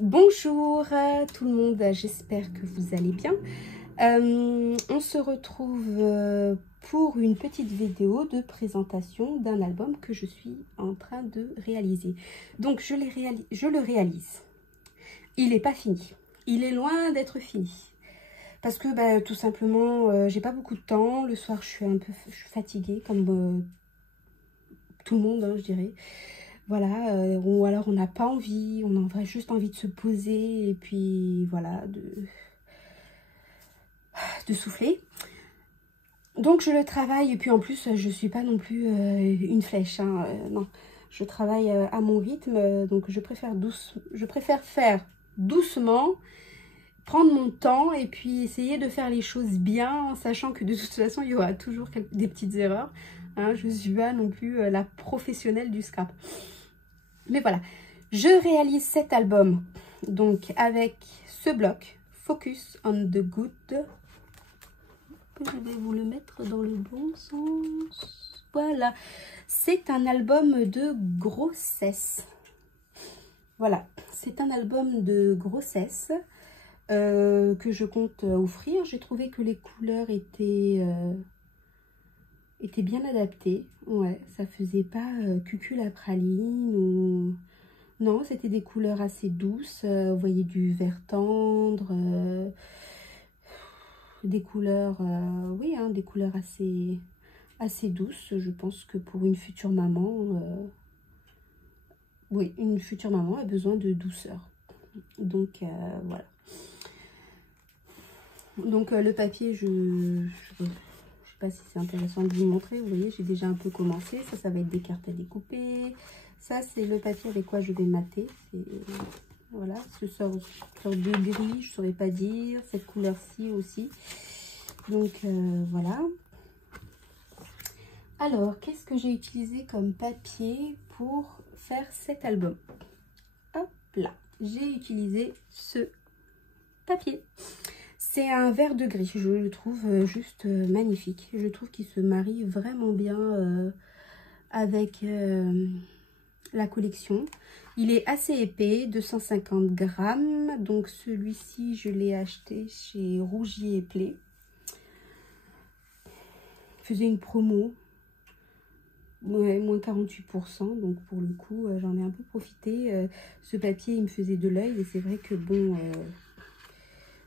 Bonjour tout le monde, j'espère que vous allez bien. On se retrouve pour une petite vidéo de présentation d'un album que je suis en train de réaliser. Donc je le réalise. Il n'est pas fini. Il est loin d'être fini. Parce que tout simplement, j'ai pas beaucoup de temps. Le soir, je suis fatiguée, comme tout le monde, hein, je dirais. Voilà, ou alors on n'a pas envie, on a juste envie de se poser et puis voilà, de souffler. Donc je le travaille et puis en plus je suis pas non plus une flèche, hein, non. Je travaille à mon rythme, donc je préfère faire doucement, prendre mon temps et puis essayer de faire les choses bien, en sachant que de toute façon il y aura toujours des petites erreurs. Hein, je ne suis pas non plus la professionnelle du scrap. Mais voilà, je réalise cet album donc avec ce bloc, Focus on the Good. Je vais vous le mettre dans le bon sens. Voilà, c'est un album de grossesse. Voilà, c'est un album de grossesse que je compte offrir. J'ai trouvé que les couleurs étaient bien adaptées. Ouais, ça faisait pas cucul à praline ou... Non, c'était des couleurs assez douces. Vous voyez, du vert tendre, des couleurs, oui, hein, des couleurs assez douces. Je pense que pour une future maman, oui, une future maman a besoin de douceur. Donc, voilà. Donc, le papier, je sais pas si c'est intéressant de vous montrer. Vous voyez, j'ai déjà un peu commencé. Ça va être des cartes à découper. Ça, c'est le papier avec quoi je vais mater. Voilà, ce sort de gris, je ne saurais pas dire. Cette couleur-ci aussi. Donc, voilà. Alors, qu'est-ce que j'ai utilisé comme papier pour faire cet album? Hop là, j'ai utilisé ce papier. C'est un vert de gris. Je le trouve juste magnifique. Je trouve qu'il se marie vraiment bien avec... la collection. Il est assez épais, 250 grammes. Donc celui-ci, je l'ai acheté chez Rougier et Play. Il faisait une promo. Ouais, moins 48%. Donc pour le coup, j'en ai un peu profité. Ce papier, il me faisait de l'œil. Et c'est vrai que bon,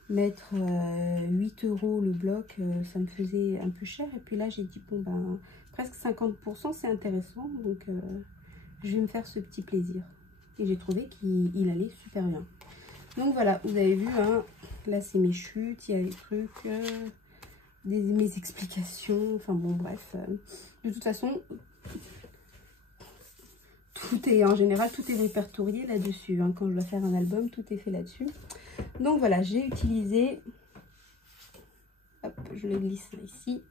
mettre 8 € le bloc, ça me faisait un peu cher. Et puis là, j'ai dit, bon, ben, presque 50%, c'est intéressant. Donc... je vais me faire ce petit plaisir. Et j'ai trouvé qu'il allait super bien. Donc voilà, vous avez vu, hein, là c'est mes chutes, il y a des trucs, mes explications, enfin bon bref. De toute façon, tout est, en général, tout est répertorié là-dessus. Hein, quand je dois faire un album, tout est fait là-dessus. Donc voilà, j'ai utilisé, hop, je le glisse là, ici.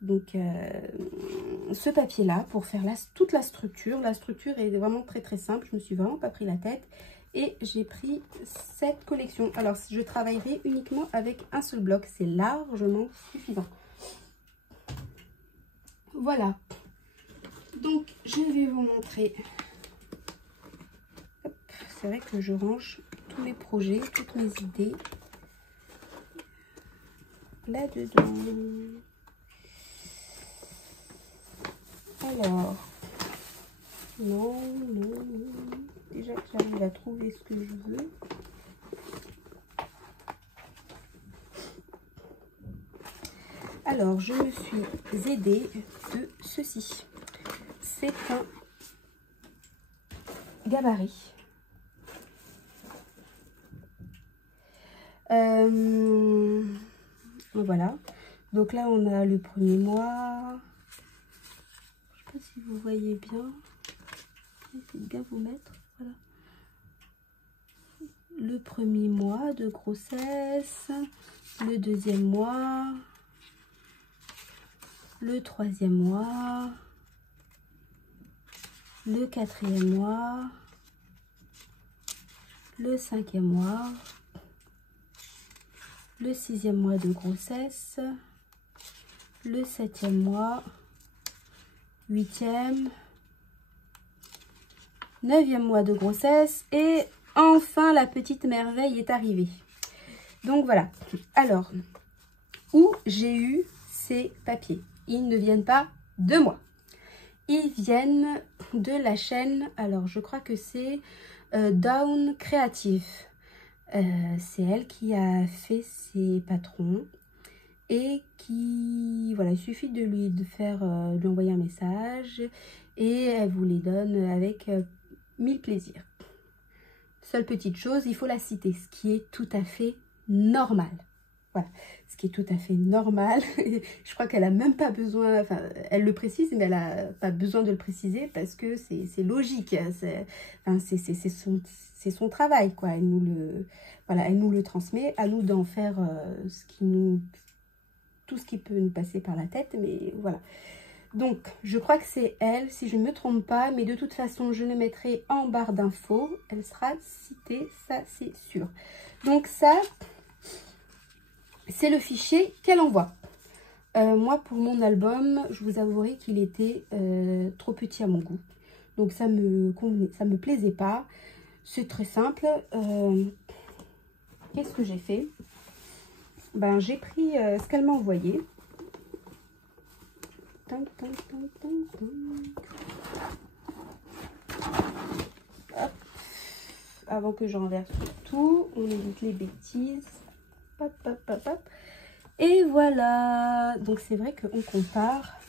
Donc ce papier là pour faire toute la structure. La structure est vraiment très simple, je me suis vraiment pas pris la tête et j'ai pris cette collection. Alors je travaillerai uniquement avec un seul bloc, c'est largement suffisant. Voilà, donc je vais vous montrer. C'est vrai que je range tous mes projets, toutes mes idées là-dedans. Alors, non, déjà que j'arrive à trouver ce que je veux. Alors, je me suis aidée de ceci. C'est un gabarit. Voilà. Donc là, on a le premier mois. Je sais pas si vous voyez bien. Essayez de bien vous mettre. Voilà. Le premier mois de grossesse, le deuxième mois, le troisième mois, le quatrième mois, le cinquième mois, le sixième mois de grossesse, le septième mois, huitième, neuvième mois de grossesse et enfin la petite merveille est arrivée. Donc voilà. Alors, où j'ai eu ces papiers? Ils ne viennent pas de moi. Ils viennent de la chaîne, alors je crois que c'est Down Creative. C'est elle qui a fait ses patrons et qui, voilà, il suffit de lui envoyer un message et elle vous les donne avec 1000 plaisirs. Seule petite chose, il faut la citer, ce qui est tout à fait normal. Voilà, ce qui est tout à fait normal. Je crois qu'elle a même pas besoin, enfin, elle le précise, mais elle n'a pas besoin de le préciser parce que c'est logique. C'est son travail, quoi. Elle nous le transmet, à nous d'en faire tout ce qui peut nous passer par la tête, mais voilà. Donc, je crois que c'est elle, si je ne me trompe pas, mais de toute façon, je le mettrai en barre d'infos. Elle sera citée, ça c'est sûr. Donc ça, c'est le fichier qu'elle envoie. Moi, pour mon album, je vous avouerai qu'il était trop petit à mon goût. Donc ça me convenait, ça me plaisait pas. C'est très simple. Qu'est-ce que j'ai fait? Ben, j'ai pris ce qu'elle m'a envoyé. Hop. Avant que j'en verse tout, on évite les bêtises. Hop, hop, hop, hop. Et voilà. Donc c'est vrai qu'on compare.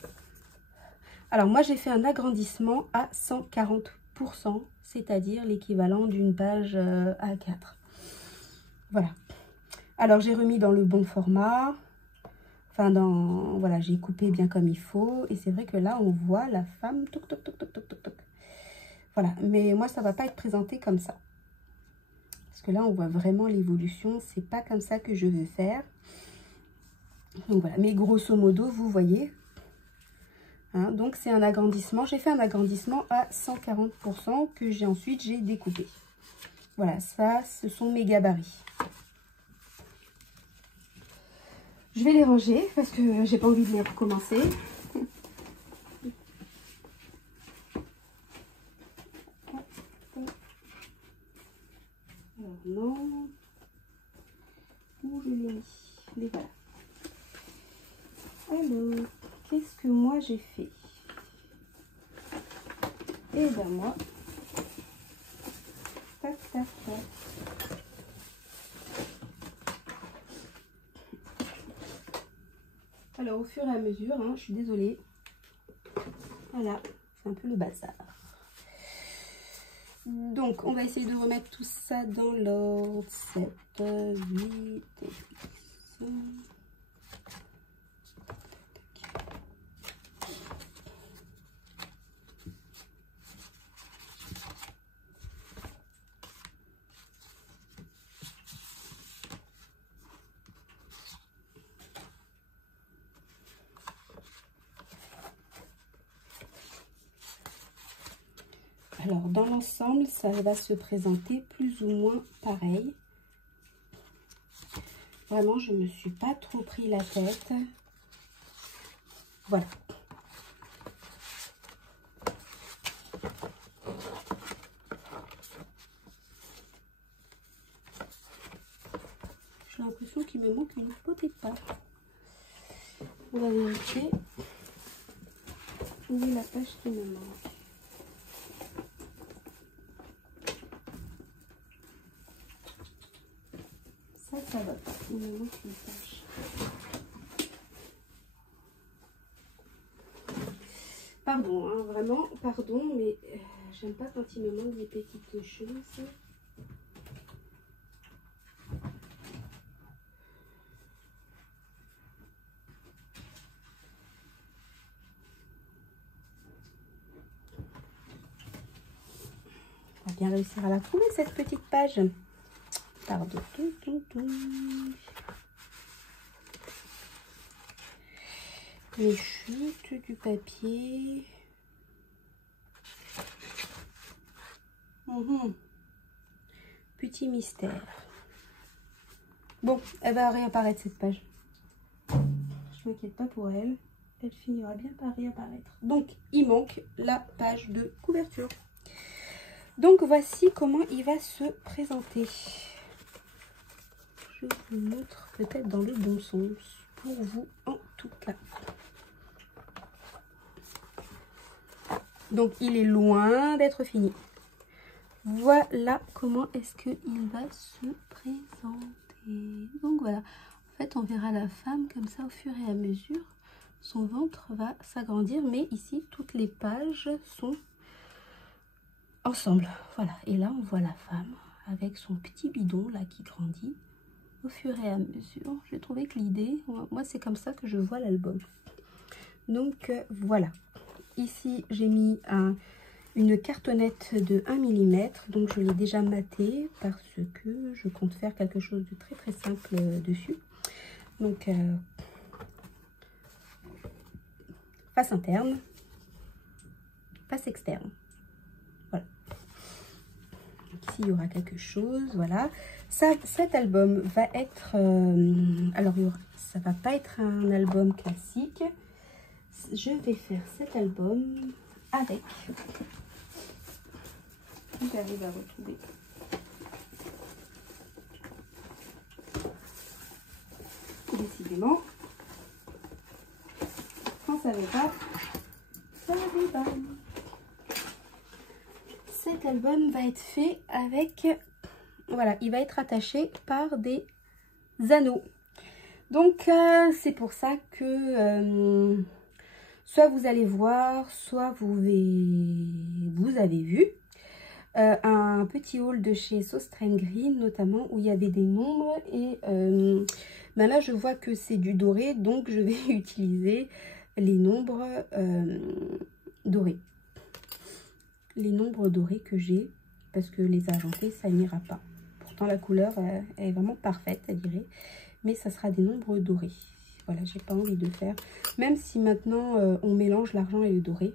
Alors moi j'ai fait un agrandissement à 140%, c'est-à-dire l'équivalent d'une page A4. Voilà. Alors j'ai remis dans le bon format. Enfin, voilà, j'ai coupé bien comme il faut. Et c'est vrai que là, on voit la femme. Toc, toc, toc, toc, toc, toc, toc. Voilà. Mais moi, ça ne va pas être présenté comme ça. Parce que là, on voit vraiment l'évolution. C'est pas comme ça que je veux faire. Donc voilà. Mais grosso modo, vous voyez. Hein, donc, c'est un agrandissement. J'ai fait un agrandissement à 140% que j'ai découpé. Voilà. Ça, ce sont mes gabarits. Je vais les ranger parce que j'ai pas envie de les recommencer. Alors non. Où je les mis? Les voilà. Alors, qu'est-ce que moi j'ai fait? Et ben moi, tac, tac, tac. Alors, au fur et à mesure, hein, je suis désolée. Voilà, c'est un peu le bazar. Donc, on va essayer de remettre tout ça dans l'ordre. 7, 8, 10. Alors, dans l'ensemble, ça va se présenter plus ou moins pareil. Vraiment, je ne me suis pas trop pris la tête. Voilà. J'ai l'impression qu'il me manque une potée de pain. On va vérifier où est la page qui me manque. Ça va pas. Il me manque une page. Pardon, hein, vraiment, pardon, mais j'aime pas quand il me manque des petites choses. On va bien réussir à la trouver, cette petite page. Pardon. Les chutes du papier. Petit mystère. Bon, elle va réapparaître cette page. Je m'inquiète pas pour elle. Elle finira bien par réapparaître. Donc, il manque la page de couverture. Donc voici comment il va se présenter. Je vous montre peut-être dans le bon sens, pour vous en tout cas. Donc il est loin d'être fini. Voilà comment est-ce qu'il va se présenter. Donc voilà, en fait on verra la femme comme ça au fur et à mesure. Son ventre va s'agrandir, mais ici toutes les pages sont ensemble. Voilà, et là on voit la femme avec son petit bidon là qui grandit au fur et à mesure. J'ai trouvé que l'idée, moi c'est comme ça que je vois l'album. Donc voilà, ici j'ai mis une cartonnette de 1 mm, donc je l'ai déjà maté parce que je compte faire quelque chose de très très simple dessus. Donc face interne, face externe. Voilà. Donc ici il y aura quelque chose, voilà. Cet album va être, alors ça va pas être un album classique. Je vais faire cet album avec, j'arrive à retrouver, décidément, quand ça va pas, ça va pas. Cet album va être fait avec, voilà, il va être attaché par des anneaux. Donc c'est pour ça que soit vous allez voir, soit vous avez vu un petit haul de chez Sauce-Train Green notamment, où il y avait des nombres et ben là je vois que c'est du doré, donc je vais utiliser les nombres dorés. Les nombres dorés que j'ai, parce que les argentés ça n'ira pas. Pourtant la couleur elle est vraiment parfaite, elle dirait, mais ça sera des nombres dorés. Voilà, j'ai pas envie de faire, même si maintenant on mélange l'argent et le doré,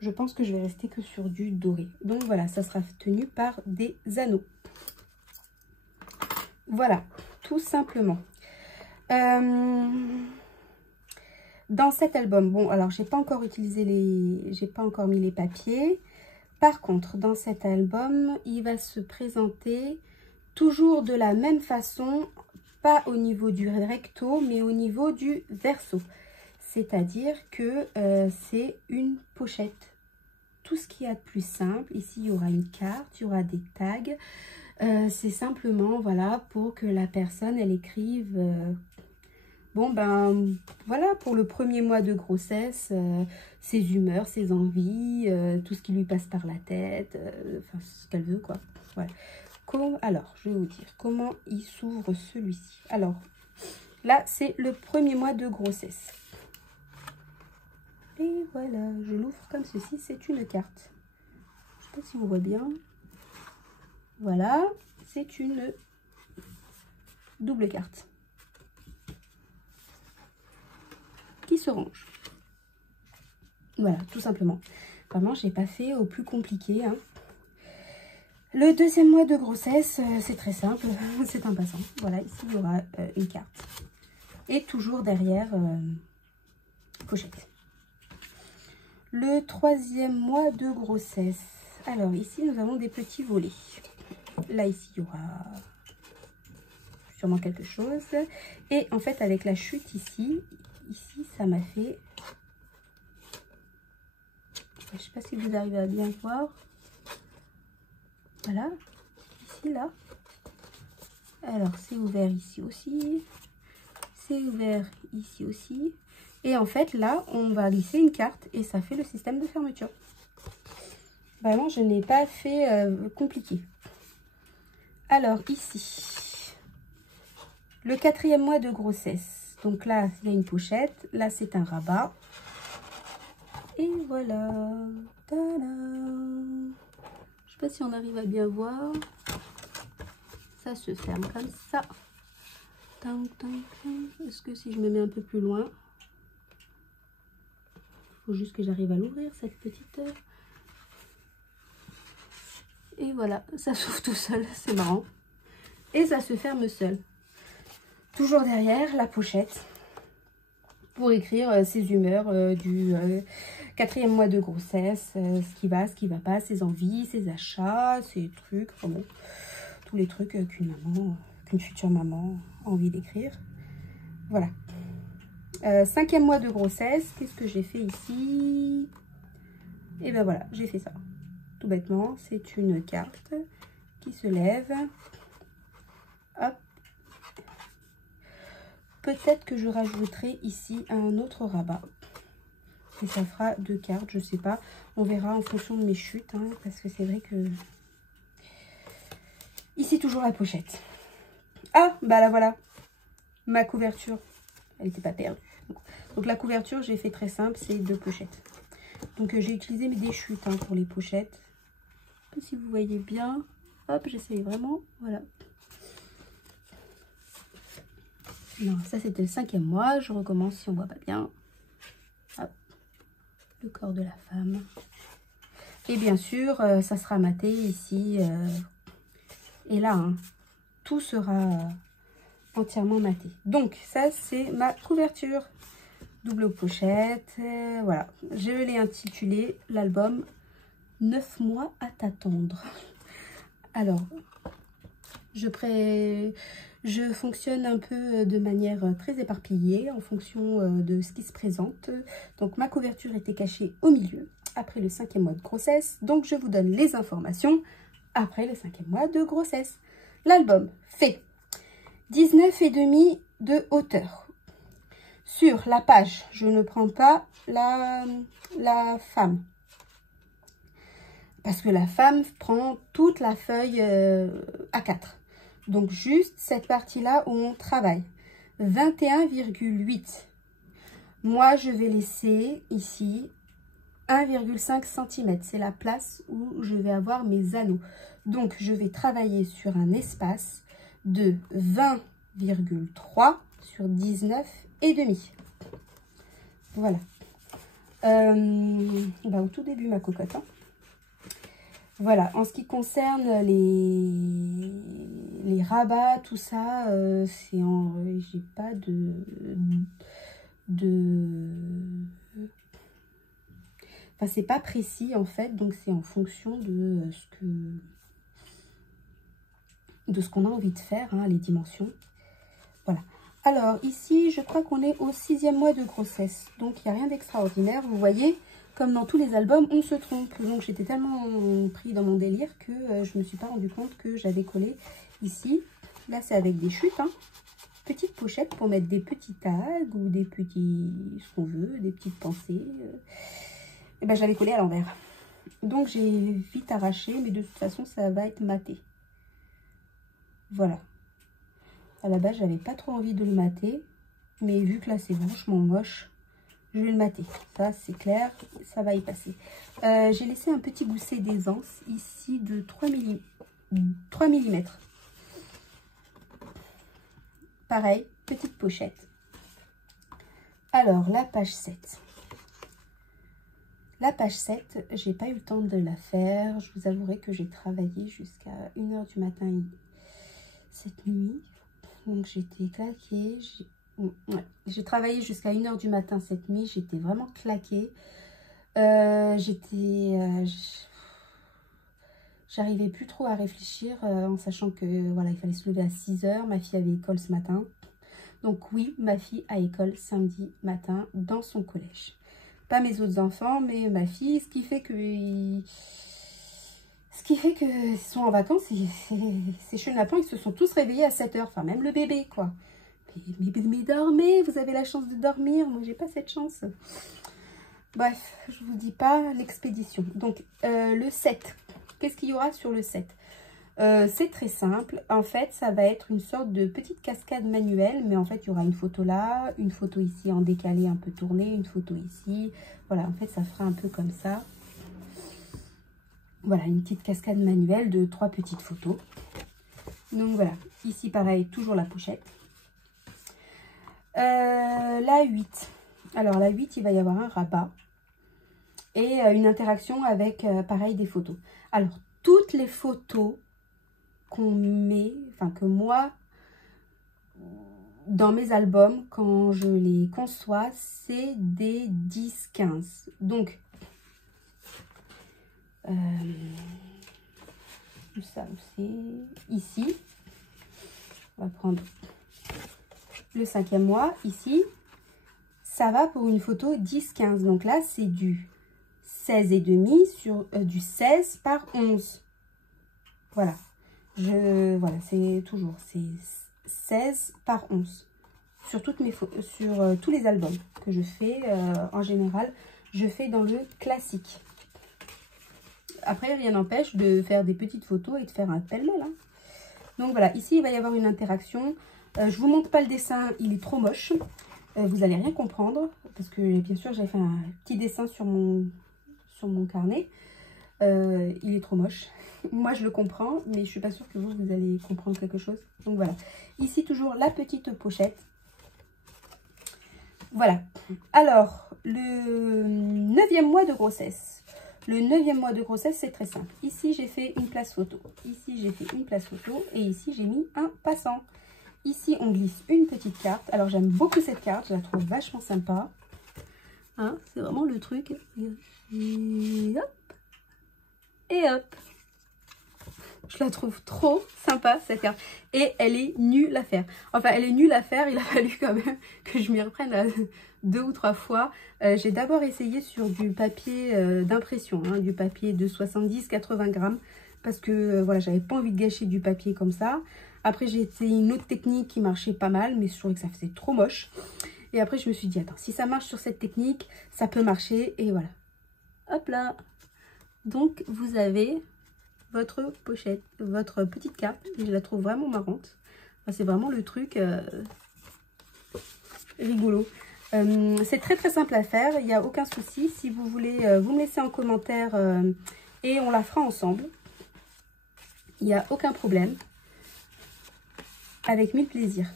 je pense que je vais rester que sur du doré. Donc voilà, ça sera tenu par des anneaux. Voilà, tout simplement. Dans cet album, bon, alors j'ai pas encore utilisé j'ai pas encore mis les papiers. Par contre, dans cet album, il va se présenter toujours de la même façon, pas au niveau du recto, mais au niveau du verso. C'est-à-dire que c'est une pochette. Tout ce qu'il y a de plus simple. Ici, il y aura une carte, il y aura des tags. C'est simplement, voilà, pour que la personne, elle écrive... bon, ben, voilà, pour le premier mois de grossesse, ses humeurs, ses envies, tout ce qui lui passe par la tête, enfin, ce qu'elle veut, quoi. Voilà. Alors, je vais vous dire comment il s'ouvre celui-ci. Alors, là, c'est le premier mois de grossesse. Et voilà, je l'ouvre comme ceci, c'est une carte. Je ne sais pas si on voit bien. Voilà, c'est une double carte qui se range. Voilà, tout simplement. Vraiment, j'ai pas fait au plus compliqué, hein. Le deuxième mois de grossesse, c'est très simple, c'est un passant. Voilà, ici, il y aura une carte. Et toujours derrière, pochette. Le troisième mois de grossesse. Alors, ici, nous avons des petits volets. Là, ici, il y aura sûrement quelque chose. Et en fait, avec la chute ici, ça m'a fait... Je ne sais pas si vous arrivez à bien voir. Voilà, ici, là. Alors, c'est ouvert ici aussi. C'est ouvert ici aussi. Et en fait, là, on va glisser une carte et ça fait le système de fermeture. Vraiment, je n'ai pas fait compliqué. Alors, ici, le quatrième mois de grossesse. Donc là, il y a une pochette. Là, c'est un rabat. Et voilà. Tadam! Je sais pas si on arrive à bien voir. Ça se ferme comme ça. Est-ce que si je me mets un peu plus loin, il faut juste que j'arrive à l'ouvrir, cette petite... Et voilà, ça s'ouvre tout seul, c'est marrant. Et ça se ferme seul. Toujours derrière, la pochette. Pour écrire ses humeurs du 4e mois de grossesse, ce qui va pas, ses envies, ses achats, ses trucs, enfin bon, tous les trucs qu'une future maman a envie d'écrire. Voilà. 5e mois de grossesse, qu'est-ce que j'ai fait ici? Et ben voilà, j'ai fait ça. Tout bêtement, c'est une carte qui se lève. Hop. Peut-être que je rajouterai ici un autre rabat. Et ça fera 2 cartes, je sais pas. On verra en fonction de mes chutes, hein, parce que c'est vrai que... Ici, toujours la pochette. Ah, bah là, voilà. Ma couverture. Elle n'était pas perdue. Donc la couverture, j'ai fait très simple, c'est 2 pochettes. Donc j'ai utilisé des chutes hein, pour les pochettes. Je sais pas si vous voyez bien. Hop, j'essaye vraiment. Voilà. Non, ça c'était le 5e mois. Je recommence si on voit pas bien. Hop. Le corps de la femme. Et bien sûr, ça sera maté ici. Et là, hein, tout sera entièrement maté. Donc ça c'est ma couverture. Double pochette. Voilà. Je l'ai intitulé l'album 9 mois à t'attendre. Alors, je fonctionne un peu de manière très éparpillée en fonction de ce qui se présente. Donc, ma couverture était cachée au milieu après le 5e mois de grossesse. Donc, je vous donne les informations après le 5e mois de grossesse. L'album fait 19,5 de hauteur. Sur la page, je ne prends pas la femme. Parce que la femme prend toute la feuille A4. Donc, juste cette partie-là où on travaille. 21,8. Moi, je vais laisser ici 1,5 cm. C'est la place où je vais avoir mes anneaux. Donc, je vais travailler sur un espace de 20,3 sur 19,5. Voilà. Au tout début, ma cocotte. Hein. Voilà, en ce qui concerne les rabats, tout ça, c'est en... J'ai pas Enfin, c'est pas précis en fait, donc c'est en fonction de ce qu'on a envie de faire, hein, les dimensions. Voilà. Alors, ici, je crois qu'on est au 6e mois de grossesse, donc il n'y a rien d'extraordinaire, vous voyez. Comme dans tous les albums, on se trompe. Donc, j'étais tellement pris dans mon délire que je ne me suis pas rendu compte que j'avais collé ici. Là, c'est avec des chutes. Hein. Petite pochette pour mettre des petits tags ou des petits... ce qu'on veut, des petites pensées. Et ben, je l'avais collé à l'envers. Donc, j'ai vite arraché, mais de toute façon, ça va être maté. Voilà. À la base, j'avais pas trop envie de le mater. Mais vu que là, c'est franchement moche... Je vais le mater, ça c'est clair, ça va y passer. J'ai laissé un petit gousset d'aisance ici de 3 mm. Pareil, petite pochette. Alors, la page 7. La page 7, j'ai pas eu le temps de la faire. Je vous avouerai que j'ai travaillé jusqu'à 1 h du matin cette nuit. Donc, j'étais claquée. Ouais. J'ai travaillé jusqu'à 1 h du matin cette nuit, j'étais vraiment claquée. J'arrivais plus trop à réfléchir en sachant que voilà, il fallait se lever à 6 h. Ma fille avait école ce matin. Donc oui, ma fille a école samedi matin dans son collège. Pas mes autres enfants, mais ma fille, ce qui fait qu'ils sont en vacances, ces chenapans, ils se sont tous réveillés à 7 h. Enfin, même le bébé, quoi. Mais dormez, vous avez la chance de dormir. Moi, j'ai pas cette chance. Bref, je vous dis pas l'expédition. Donc, le 7. Qu'est-ce qu'il y aura sur le 7? C'est très simple. En fait, ça va être une sorte de petite cascade manuelle. Mais en fait, il y aura une photo là, une photo ici en décalé un peu tournée, une photo ici. Voilà, en fait, ça fera un peu comme ça. Voilà, une petite cascade manuelle de 3 petites photos. Donc, voilà. Ici, pareil, toujours la pochette. La 8. Alors, la 8, il va y avoir un rabat et une interaction avec, pareil, des photos. Alors, toutes les photos qu'on met, enfin, que moi, dans mes albums, quand je les conçois, c'est des 10-15. Donc, Ça aussi, ici. On va prendre le 5e mois, ici. Ça va pour une photo 10-15. Donc là, c'est du 16,5 sur du 16 par 11. Voilà. Voilà, c'est toujours, c'est 16 par 11. Sur toutes mes sur tous les albums que je fais, en général, je fais dans le classique. Après, rien n'empêche de faire des petites photos et de faire un pêle-mêle. Hein. Donc voilà, ici, il va y avoir une interaction. Je vous montre pas le dessin, il est trop moche. Vous n'allez rien comprendre. Parce que, bien sûr, j'ai fait un petit dessin sur mon carnet. Il est trop moche. Moi, je le comprends, mais je suis pas sûre que vous allez comprendre quelque chose. Donc voilà. Ici, toujours la petite pochette. Voilà. Alors, le 9e mois de grossesse. Le 9e mois de grossesse, c'est très simple. Ici, j'ai fait une place photo. Ici, j'ai fait une place photo. Et ici, j'ai mis un passant. Ici, on glisse une petite carte. Alors, j'aime beaucoup cette carte. Je la trouve vachement sympa. Hein, c'est vraiment le truc. Et hop. Et hop. Je la trouve trop sympa, cette carte. Et elle est nulle à faire. Enfin, elle est nulle à faire. Il a fallu quand même que je m'y reprenne 2 ou 3 fois. J'ai d'abord essayé sur du papier d'impression. Hein, du papier de 70-80 grammes. Parce que, voilà, j'avais pas envie de gâcher du papier comme ça. Après, j'ai essayé une autre technique qui marchait pas mal. Mais je trouvais que ça faisait trop moche. Et après, je me suis dit, attends, si ça marche sur cette technique, ça peut marcher. Et voilà. Hop là. Donc, vous avez votre pochette, votre petite carte. Et je la trouve vraiment marrante. Enfin, c'est vraiment le truc rigolo. C'est très très simple à faire. Il n'y a aucun souci. Si vous voulez, vous me laissez en commentaire et on la fera ensemble. Il n'y a aucun problème. Avec 1000 plaisirs.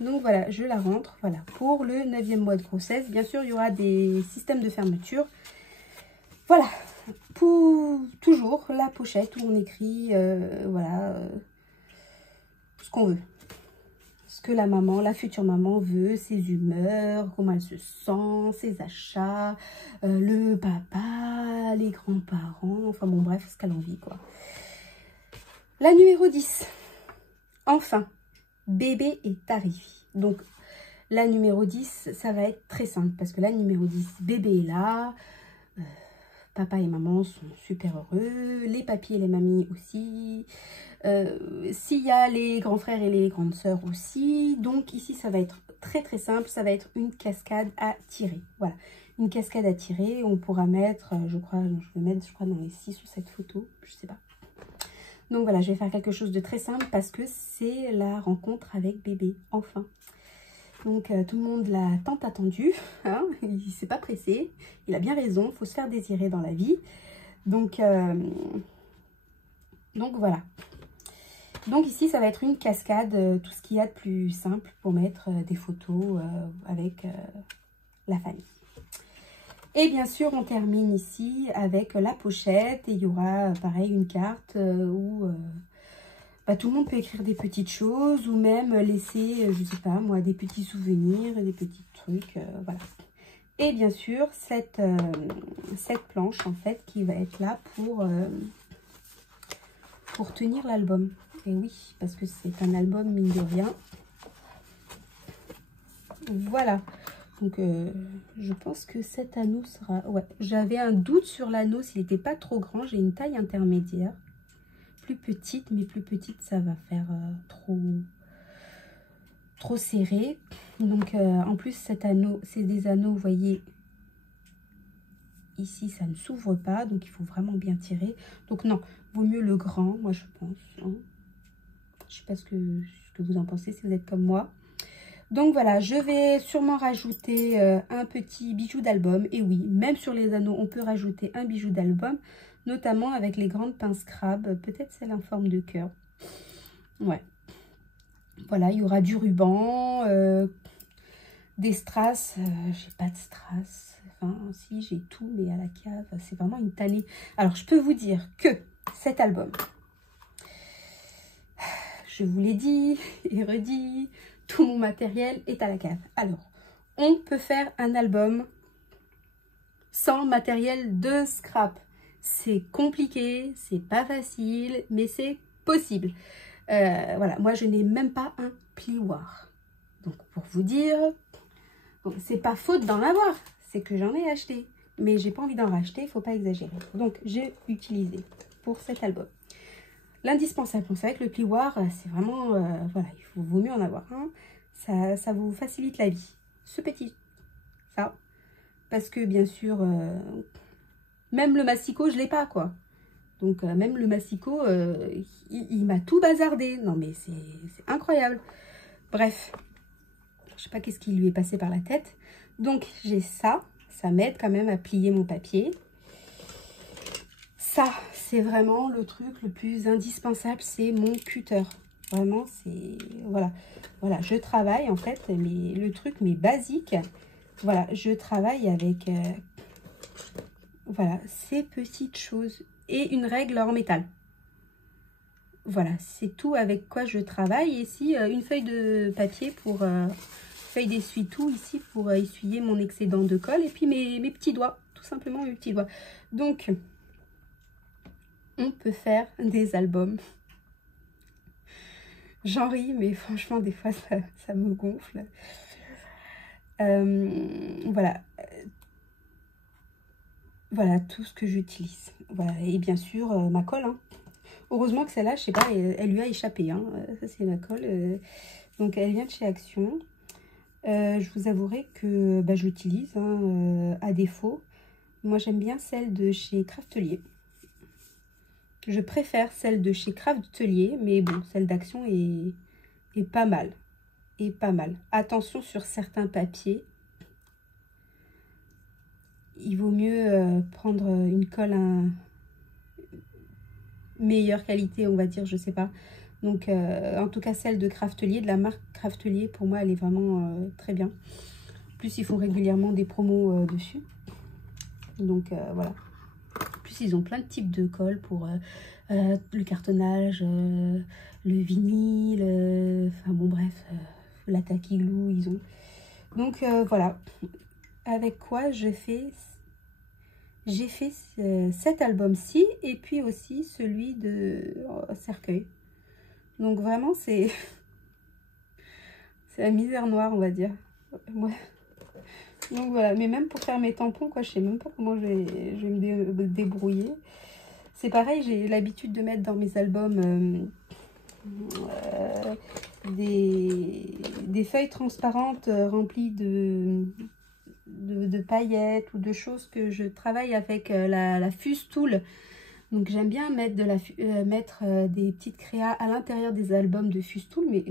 Donc voilà, je la rentre. Voilà, pour le 9e mois de grossesse. Bien sûr, il y aura des systèmes de fermeture. Voilà, pour toujours la pochette où on écrit, voilà, ce qu'on veut. Ce que la maman, la future maman veut, ses humeurs, comment elle se sent, ses achats, le papa, les grands-parents, enfin bon bref, ce qu'elle a envie quoi. La numéro 10, enfin, bébé est arrivé. Donc la numéro 10, ça va être très simple parce que la numéro 10, bébé est là. Papa et maman sont super heureux, les papis et les mamies aussi. S'il y a les grands frères et les grandes sœurs aussi. Donc ici, ça va être très très simple. Ça va être une cascade à tirer. Voilà, une cascade à tirer. On pourra mettre, je vais mettre dans les 6 ou 7 photos. Je sais pas. Donc voilà, je vais faire quelque chose de très simple parce que c'est la rencontre avec bébé, enfin. Donc tout le monde l'a tant attendu, hein, il ne s'est pas pressé, il a bien raison, il faut se faire désirer dans la vie. Donc voilà. Donc ici ça va être une cascade, tout ce qu'il y a de plus simple pour mettre des photos avec la famille. Et bien sûr on termine ici avec la pochette et il y aura pareil une carte où... tout le monde peut écrire des petites choses ou même laisser, je sais pas moi, des petits souvenirs, des petits trucs, voilà. Et bien sûr, cette planche, en fait, qui va être là pour tenir l'album. Et oui, parce que c'est un album, mine de rien. Voilà. Donc, je pense que cet anneau sera... Ouais, j'avais un doute sur l'anneau s'il n'était pas trop grand. J'ai une taille intermédiaire. Plus petite, mais plus petite ça va faire trop serré. Donc en plus cet anneau, c'est des anneaux, vous voyez, ici ça ne s'ouvre pas, donc il faut vraiment bien tirer. Donc non, vaut mieux le grand, moi je pense, hein. Je sais pas ce que vous en pensez si vous êtes comme moi. Donc voilà, je vais sûrement rajouter un petit bijou d'album. Et oui, même sur les anneaux, on peut rajouter un bijou d'album, notamment avec les grandes pinces crabes. Peut-être celle en forme de cœur. Ouais. Voilà, il y aura du ruban, des strass. J'ai pas de strass. Enfin, si, j'ai tout, mais à la cave, c'est vraiment une tannée. Alors, je peux vous dire que cet album, je vous l'ai dit et redit, tout mon matériel est à la cave. Alors, on peut faire un album sans matériel de scrap. C'est compliqué, c'est pas facile, mais c'est possible. Voilà, moi je n'ai même pas un plioir. Donc pour vous dire, c'est pas faute d'en avoir, c'est que j'en ai acheté. Mais j'ai pas envie d'en racheter, il faut pas exagérer. Donc j'ai utilisé pour cet album. L'indispensable, c'est vrai que le plioir, c'est vraiment, voilà, vaut mieux en avoir un. Ça vous facilite la vie. Ce petit, ça, parce que bien sûr, même le massicot, je l'ai pas, quoi. Donc même le massicot, il m'a tout bazardé. Non mais c'est incroyable. Bref, je sais pas qu'est-ce qui lui est passé par la tête. Donc j'ai ça, ça m'aide quand même à plier mon papier. Ça, c'est vraiment le truc le plus indispensable, c'est mon cutter. Vraiment, c'est... Voilà, je travaille en fait, mais le truc, mais basique. Voilà, je travaille avec... voilà, ces petites choses. Et une règle en métal. Voilà, c'est tout avec quoi je travaille. Et ici, une feuille de papier pour... feuille d'essuie-tout ici pour essuyer mon excédent de colle. Et puis mes petits doigts, tout simplement mes petits doigts. Donc... on peut faire des albums. J'en ris, mais franchement, des fois, ça me gonfle. Voilà. Voilà tout ce que j'utilise. Voilà. Et bien sûr, ma colle. Hein. Heureusement que celle-là, je sais pas, elle lui a échappé. Hein. Ça, c'est ma colle. Donc, elle vient de chez Action. Je vous avouerai que bah, j'utilise à défaut. Moi, j'aime bien celle de chez Craftelier. Je préfère celle de chez Craftelier, mais bon, celle d'Action est pas mal. Et pas mal. Attention sur certains papiers. Il vaut mieux prendre une colle meilleure qualité, on va dire, je sais pas. Donc, en tout cas, celle de Craftelier, de la marque Craftelier, pour moi, elle est vraiment très bien. En plus, ils font régulièrement des promos dessus. Donc, voilà. En plus, ils ont plein de types de colle pour le cartonnage, le vinyle, enfin bon, bref, la tacky glue, ils ont. Donc, voilà. Avec quoi j'ai fait cet album-ci et puis aussi celui de Cercueil. Donc vraiment c'est la misère noire, on va dire. Ouais. Donc voilà, mais même pour faire mes tampons, quoi, je sais même pas comment je vais me débrouiller. C'est pareil, j'ai l'habitude de mettre dans mes albums des feuilles transparentes remplies de paillettes ou de choses que je travaille avec la Fuse Tool. Donc j'aime bien mettre, des petites créas à l'intérieur des albums de Fuse Tool, mais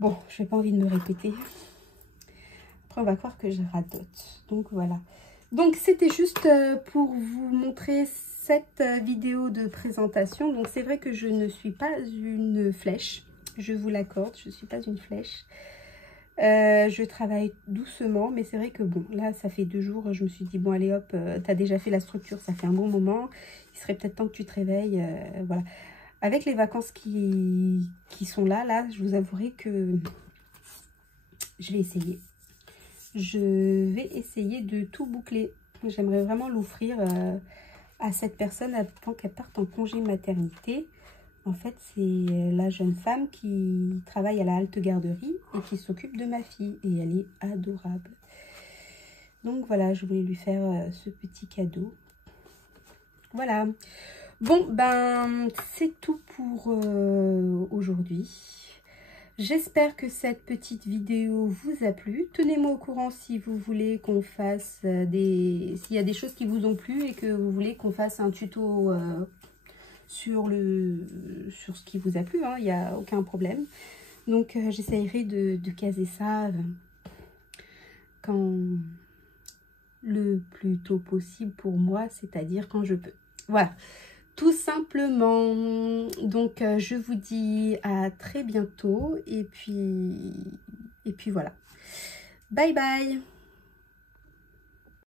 bon, je n'ai pas envie de me répéter. Après on va croire que je radote. Donc voilà. Donc c'était juste pour vous montrer cette vidéo de présentation. Donc c'est vrai que je ne suis pas une flèche, je vous l'accorde, je ne suis pas une flèche. Je travaille doucement, mais c'est vrai que bon, là, ça fait 2 jours, je me suis dit, bon, allez hop, t'as déjà fait la structure, ça fait un bon moment, il serait peut-être temps que tu te réveilles, voilà. Avec les vacances qui sont là, je vous avouerai que je vais essayer. Je vais essayer de tout boucler. J'aimerais vraiment l'offrir à cette personne avant qu'elle parte en congé maternité. En fait, c'est la jeune femme qui travaille à la halte garderie et qui s'occupe de ma fille. Et elle est adorable. Donc voilà, je voulais lui faire ce petit cadeau. Voilà. Bon, ben, c'est tout pour aujourd'hui. J'espère que cette petite vidéo vous a plu. Tenez-moi au courant si vous voulez qu'on fasse s'il y a des choses qui vous ont plu et que vous voulez qu'on fasse un tuto sur ce qui vous a plu, hein, il n'y a aucun problème. Donc j'essayerai de caser ça quand le plus tôt possible pour moi, c'est-à-dire quand je peux. Voilà, tout simplement. Donc je vous dis à très bientôt et puis voilà. Bye bye.